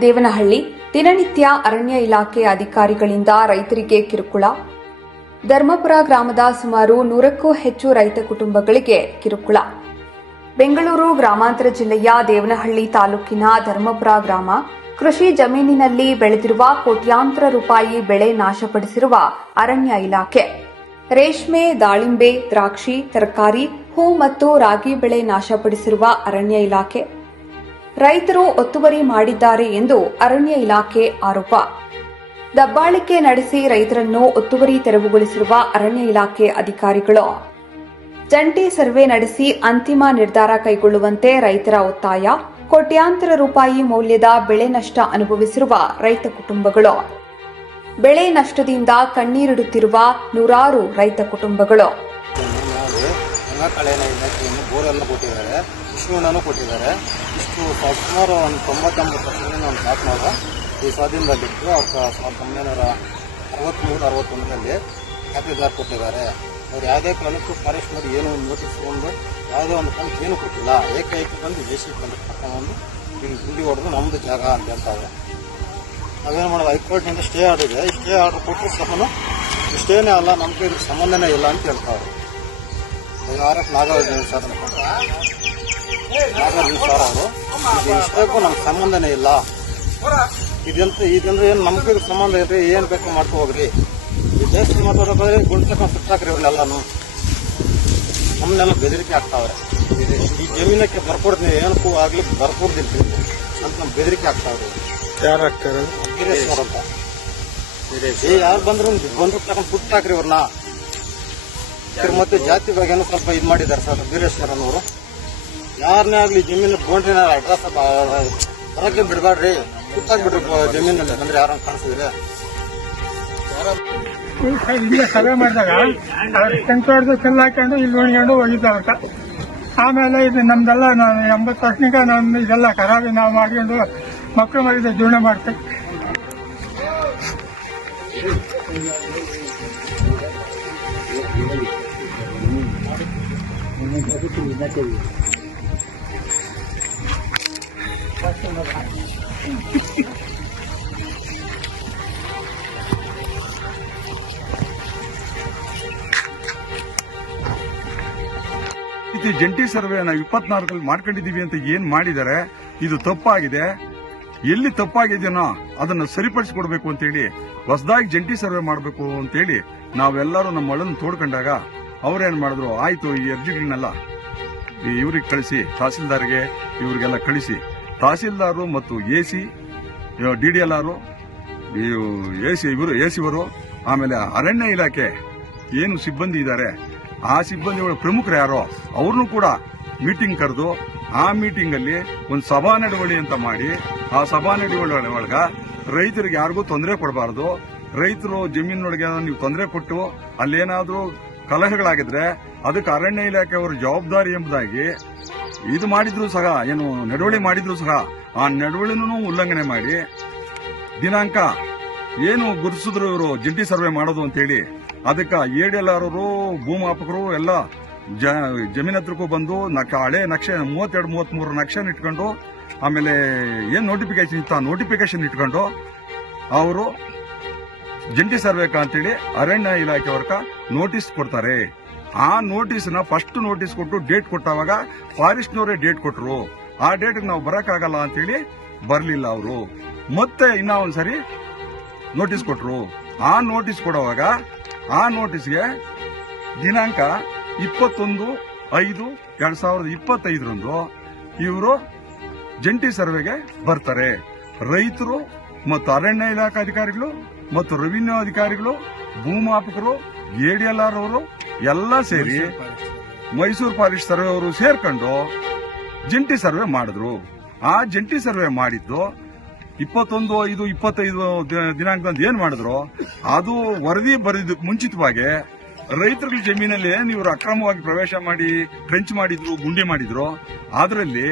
ದೇವನಹಳ್ಳಿ, ದಿನನಿತ್ಯ ಅರಣ್ಯ ಇಲಾಖೆ ಅಧಿಕಾರಿಗಳಿಂದ ರೈತರಿಗೆ ಕಿರುಕುಳ. ಧರ್ಮಪುರ ಗ್ರಾಮದ ಸುಮಾರು ನೂರಕ್ಕೂ ಹೆಚ್ಚು ರೈತ ಕುಟುಂಬಗಳಿಗೆ ಕಿರುಕುಳ. ಬೆಂಗಳೂರು ಗ್ರಾಮಾಂತರ ಜಿಲ್ಲೆಯ ದೇವನಹಳ್ಳಿ ತಾಲೂಕಿನ ಧರ್ಮಪುರ ಗ್ರಾಮ, ಕೃಷಿ ಜಮೀನಿನಲ್ಲಿ ಬೆಳೆದಿರುವ ಕೋಟ್ಯಾಂತರ ರೂಪಾಯಿ ಬೆಳೆ ನಾಶಪಡಿಸಿರುವ ಅರಣ್ಯ ಇಲಾಖೆ. ರೇಷ್ಮೆ, ದಾಳಿಂಬೆ, ದ್ರಾಕ್ಷಿ, ತರಕಾರಿ, ಹೂ ಮತ್ತು ರಾಗಿ ಬೆಳೆ ನಾಶಪಡಿಸಿರುವ ಅರಣ್ಯ ಇಲಾಖೆ. ರೈತರು ಒತ್ತುವರಿ ಮಾಡಿದ್ದಾರೆ ಎಂದು ಅರಣ್ಯ ಇಲಾಖೆ ಆರೋಪ. ದಬ್ಬಾಳಿಕೆ ನಡೆಸಿ ರೈತರನ್ನು ಒತ್ತುವರಿ ತೆರವುಗೊಳಿಸಿರುವ ಅರಣ್ಯ ಇಲಾಖೆ ಅಧಿಕಾರಿಗಳು. ಜಂಟಿ ಸರ್ವೆ ನಡೆಸಿ ಅಂತಿಮ ನಿರ್ಧಾರ ಕೈಗೊಳ್ಳುವಂತೆ ರೈತರ ಒತ್ತಾಯ, ಕೋಟ್ಯಾಂತರ ರೂಪಾಯಿ ಮೌಲ್ಯದ ಬೆಳೆ ನಷ್ಟ ಅನುಭವಿಸಿರುವ ರೈತ ಕುಟುಂಬಗಳು. ಬೆಳೆ ನಷ್ಟದಿಂದ ಕಣ್ಣೀರಿಡುತ್ತಿರುವ ನೂರಾರು ರೈತ ಕುಟುಂಬಗಳು. ಕೊಟ್ಟಿದ್ದಾರೆ. ಇಷ್ಟು ಸುಮಾರು ಒಂದು ತೊಂಬತ್ತೊಂಬತ್ತು ವರ್ಷದಿಂದ ಒಂದು ತಾತನವರು ಈ ಸ್ವಾಧೀನದಲ್ಲಿದ್ದು ಅವ್ರು ಸಾವಿರದ ಒಂಬೈನೂರ ಅರವತ್ತ್ಮೂರು ಅರವತ್ತೊಂದರಲ್ಲಿ ಖಾತೆದಾರ್ ಕೊಟ್ಟಿದ್ದಾರೆ. ಅವ್ರು ಯಾವುದೇ ಕಾರಣಕ್ಕೂ ಫಾರೆಸ್ಟ್ನವ್ರು ಏನು ಒಂದು ನೋಟಿಸ್ ಒಂದು ಯಾವುದೇ ಒಂದು ಕಾಲಕ್ಕೆ ಏನು ಕೊಟ್ಟಿಲ್ಲ. ಏಕೈಕ ಬಂದು ಜೆ ಸಿ ಬಂದು ಕರ್ಕೊಂಡ್ಬಂದು ಇಲ್ಲಿ ಗುಂಡಿ ಹೊಡೆದು ನಮ್ಮದು ಜಾಗ ಅಂತ ಹೇಳ್ತಾವೆ ನಾವೇನು ಮಾಡೋದು? ಹೈಕೋರ್ಟ್ನಿಂದ ಸ್ಟೇ ಆರ್ಡರ್ ಇದೆ. ಸ್ಟೇ ಆರ್ಡರ್ ಕೊಟ್ಟರು ಸಹ ಸ್ಟೇನೇ ಅಲ್ಲ, ನಮಗೆ ಇದಕ್ಕೆ ಸಂಬಂಧನೇ ಇಲ್ಲ ಅಂತ ಹೇಳ್ತಾರೆ. ಈಗ ಆರ್ ಎಫ್ ನಾಗಾರ್ಜುನ ಸರ್ ಇಷ್ಟಕ್ಕೂ ನಮ್ಗೆ ಸಂಬಂಧನೇ ಇಲ್ಲ ಇದಂತ ಇದಂದ್ರೆ ಏನು ನಮ್ಗೆ ಸಂಬಂಧ ಇಲ್ರಿ ಏನು ಬೇಕು ಮಾಡ್ಕೊ ಹೋಗ್ರಿ ಜಾಸ್ತಿ ಮಾತಾಡೋದಾದ್ರೆ ಗುಂಡ್ತಕ್ಕ ಸುಟ್ಟಾಕ್ರಿ ಇವ್ರನ್ನೆಲ್ಲಾನು ನಮ್ಮನ್ನೆಲ್ಲ ಬೆದರಿಕೆ ಆಗ್ತಾವ್ರೆ ಈ ಜಮೀನಕ್ಕೆ ಬರ್ಕೊಡ್ತೀನಿ ಏನಕ್ಕೂ ಆಗ್ಲಿ ಬರ್ಕೊಡ್ದಿಲ್ರಿ ಅಂತ ನಮ್ಗೆ ಬೆದರಿಕೆ ಆಗ್ತಾವ್ರಿ ಯಾರು ಆಗ್ತಾರೆ ವೀರೇಶ್ವರ್ ಅಂತ ಯಾರು ಬಂದ್ರು ಬಂದು ತಗೊಂಡು ಬಿಟ್ಟಾಕ್ರಿ ಇವ್ರನ್ನ. ಇದ್ರ ಮತ್ತೆ ಜಾತಿ ಬಗ್ಗೆನೂ ಸ್ವಲ್ಪ ಇದು ಮಾಡಿದ್ದಾರೆ ಸರ್ ವೀರೇಶ್ವರನ್ ಅನ್ನೋರು ಯಾರನ್ನೇ ಆಗಲಿ ಜಮೀನು ಬೋಂಡ್ರಿನ ಅಡ್ರೆಸ್ ಬರಕ್ಕೆ ಬಿಡಬೇಡ್ರಿ ಸುತ್ತಾಗಿ ಬಿಡ್ರಿ ಜಮೀನಲ್ಲಿ. ಅಂದ್ರೆ ಯಾರನ್ನ ಕಾಣಿಸಿದ್ರೆ. ಇಲ್ಲೇ ಮಾಡಿದಾಗ ಟೆಂಟ್ ಹೊಡೆದು ಕಲ್ಲು ಹಾಕೊಂಡು ಇಲ್ಲಿ ಉಳ್ಕೊಂಡು ಹೋಗಿದ್ದಾವಂತ ಆಮೇಲೆ ಇದು ನಮ್ದೆಲ್ಲ ನಾನು ಎಂಬತ್ತು ವರ್ಷನಿಗೆ ನಮ್ಮ ಇದೆಲ್ಲ ಖರಾಬಿ ನಾವು ಮಾಡ್ಕೊಂಡು ಮಕ್ಕಳು ಮಾಡಿದ ಜೀವನ ಮಾಡ್ತೀವಿ ಜಂಟಿ ಸರ್ವೆ ನಾವು ಮಾಡ್ಕೊಂಡಿದ್ದೀವಿ ಅಂತ ಏನ್ ಮಾಡಿದ್ದಾರೆ ಇದು ತಪ್ಪಾಗಿದೆ. ಎಲ್ಲಿ ತಪ್ಪಾಗಿದೆಯೋ ಅದನ್ನ ಸರಿಪಡಿಸಿಕೊಡ್ಬೇಕು ಅಂತೇಳಿ, ಹೊಸದಾಗಿ ಜಂಟಿ ಸರ್ವೆ ಮಾಡಬೇಕು ಅಂತೇಳಿ ನಾವೆಲ್ಲರೂ ನಮ್ಮ ಮಳನ್ನು ತೋಡ್ಕೊಂಡಾಗ ಅವ್ರೇನ್ ಮಾಡಿದ್ರು, ಆಯ್ತು ಈ ಅರ್ಜಿಗಳನ್ನೆಲ್ಲ ಇವ್ರಿಗೆ ಕಳಿಸಿ, ತಹಸೀಲ್ದಾರ್ಗೆ ಇವ್ರಿಗೆಲ್ಲ ಕಳಿಸಿ. ತಹಸೀಲ್ದಾರು ಮತ್ತು A C D D L R A C ಇವರು, ಎ ಸಿವರು ಆಮೇಲೆ ಅರಣ್ಯ ಇಲಾಖೆ ಏನು ಸಿಬ್ಬಂದಿ ಇದ್ದಾರೆ, ಆ ಸಿಬ್ಬಂದಿಗಳ ಪ್ರಮುಖರು ಯಾರೋ, ಅವ್ರನ್ನೂ ಕೂಡ ಮೀಟಿಂಗ್ ಕರೆದು ಆ ಮೀಟಿಂಗ್ ಅಲ್ಲಿ ಒಂದು ಸಭಾ ನಡವಳಿ ಅಂತ ಮಾಡಿ, ಆ ಸಭಾ ನಡವಳಿ ಒಳಗ ರೈತರಿಗೆ ಯಾರಿಗೂ ತೊಂದರೆ ಕೊಡಬಾರದು. ರೈತರು ಜಮೀನಿನೊಳಗೆ ನೀವು ತೊಂದರೆ ಕೊಟ್ಟು ಅಲ್ಲೇನಾದ್ರೂ ಕಲಹಗಳಾಗಿದ್ರೆ ಅದಕ್ಕೆ ಅರಣ್ಯ ಇಲಾಖೆಯವರು ಜವಾಬ್ದಾರಿ ಎಂಬುದಾಗಿ ಇದು ಮಾಡಿದ್ರು ಸಹ, ಏನು ನಡವಳಿ ಮಾಡಿದ್ರು ಸಹ, ಆ ನಡವಳಿನೂ ಉಲ್ಲಂಘನೆ ಮಾಡಿ ದಿನಾಂಕ ಏನು ಗುರುತಿಸಿದ್ರು ಇವರು, ಜಂಟಿ ಸರ್ವೆ ಮಾಡೋದು ಅಂತೇಳಿ, ಅದಕ್ಕೆ ಎಡಿಎಲ್ಆರವರು ಭೂಮಾಪಕರು ಎಲ್ಲ ಜಮೀನ್ ಹತ್ರಕ್ಕೂ ಬಂದು ಹಳೆ ನಕ್ಷೆ, ಮೂವತ್ತೆರಡು ಮೂವತ್ಮೂರು ನಕ್ಷೆ ಇಟ್ಕೊಂಡು, ಆಮೇಲೆ ಏನು ನೋಟಿಫಿಕೇಶನ್ ಇತ್ತು ಆ ನೋಟಿಫಿಕೇಶನ್ ಇಟ್ಕೊಂಡು, ಅವರು ಜಂಟಿ ಸರ್ವೇಕ ಅಂತೇಳಿ ಅರಣ್ಯ ಇಲಾಖೆಯವ್ರಕ ನೋಟಿಸ್ ಕೊಡ್ತಾರೆ. ಆ ನೋಟಿಸ್ನ ಫಸ್ಟ್ ನೋಟಿಸ್ ಕೊಟ್ಟು ಡೇಟ್ ಕೊಟ್ಟಾಗ ಫಾರೆಸ್ಟ್ನವರೇ ಡೇಟ್ ಕೊಟ್ಟರು ಆ ಡೇಟ್ ನಾವು ಬರೋಕ್ಕಾಗಲ್ಲ ಅಂತೇಳಿ ಬರಲಿಲ್ಲ ಅವರು. ಮತ್ತೆ ಇನ್ನ ಒಂದ್ಸರಿ ನೋಟಿಸ್ ಕೊಟ್ಟರು ಆ ನೋಟಿಸ್ ಕೊಡುವಾಗ ಆ ನೋಟಿಸ್ಗೆ ದಿನಾಂಕ ಇಪ್ಪತ್ತೊಂದು ಐದು ಎರಡು ಸಾವಿರದ ಇಪ್ಪತ್ತೈದರಂದು ಇವರು ಜಂಟಿ ಸರ್ವೆಗೆ ಬರ್ತಾರೆ. ರೈತರು ಮತ್ತು ಅರಣ್ಯ ಇಲಾಖಾ ಅಧಿಕಾರಿಗಳು ಮತ್ತು ರೆವಿನ್ಯೂ ಅಧಿಕಾರಿಗಳು, ಭೂಮಾಪಕರು ಎಡಿಎಲ್ಆರ್ ಅವರು ಎಲ್ಲ ಸೇರಿ ಮೈಸೂರು ಫಾರೆಸ್ಟ್ ಸರ್ವೆ ಅವರು ಸೇರ್ಕೊಂಡು ಜಂಟಿ ಸರ್ವೆ ಮಾಡಿದ್ರು. ಆ ಜಂಟಿ ಸರ್ವೆ ಮಾಡಿದ್ದು ಇಪ್ಪತ್ತೊಂದು ಐದು ಇಪ್ಪತ್ತೈದು ದಿನಾಂಕದಂದು ಏನ್ ಮಾಡಿದ್ರು? ಅದು ವರದಿ ಬರೆದ ಮುಂಚಿತವಾಗಿ ರೈತರ ಜಮೀನಲ್ಲಿ ನೀವು ಇವರು ಅಕ್ರಮವಾಗಿ ಪ್ರವೇಶ ಮಾಡಿ ಟ್ರೆಂಚ್ ಮಾಡಿದ್ರು ಗುಂಡಿ ಮಾಡಿದ್ರು. ಅದರಲ್ಲಿ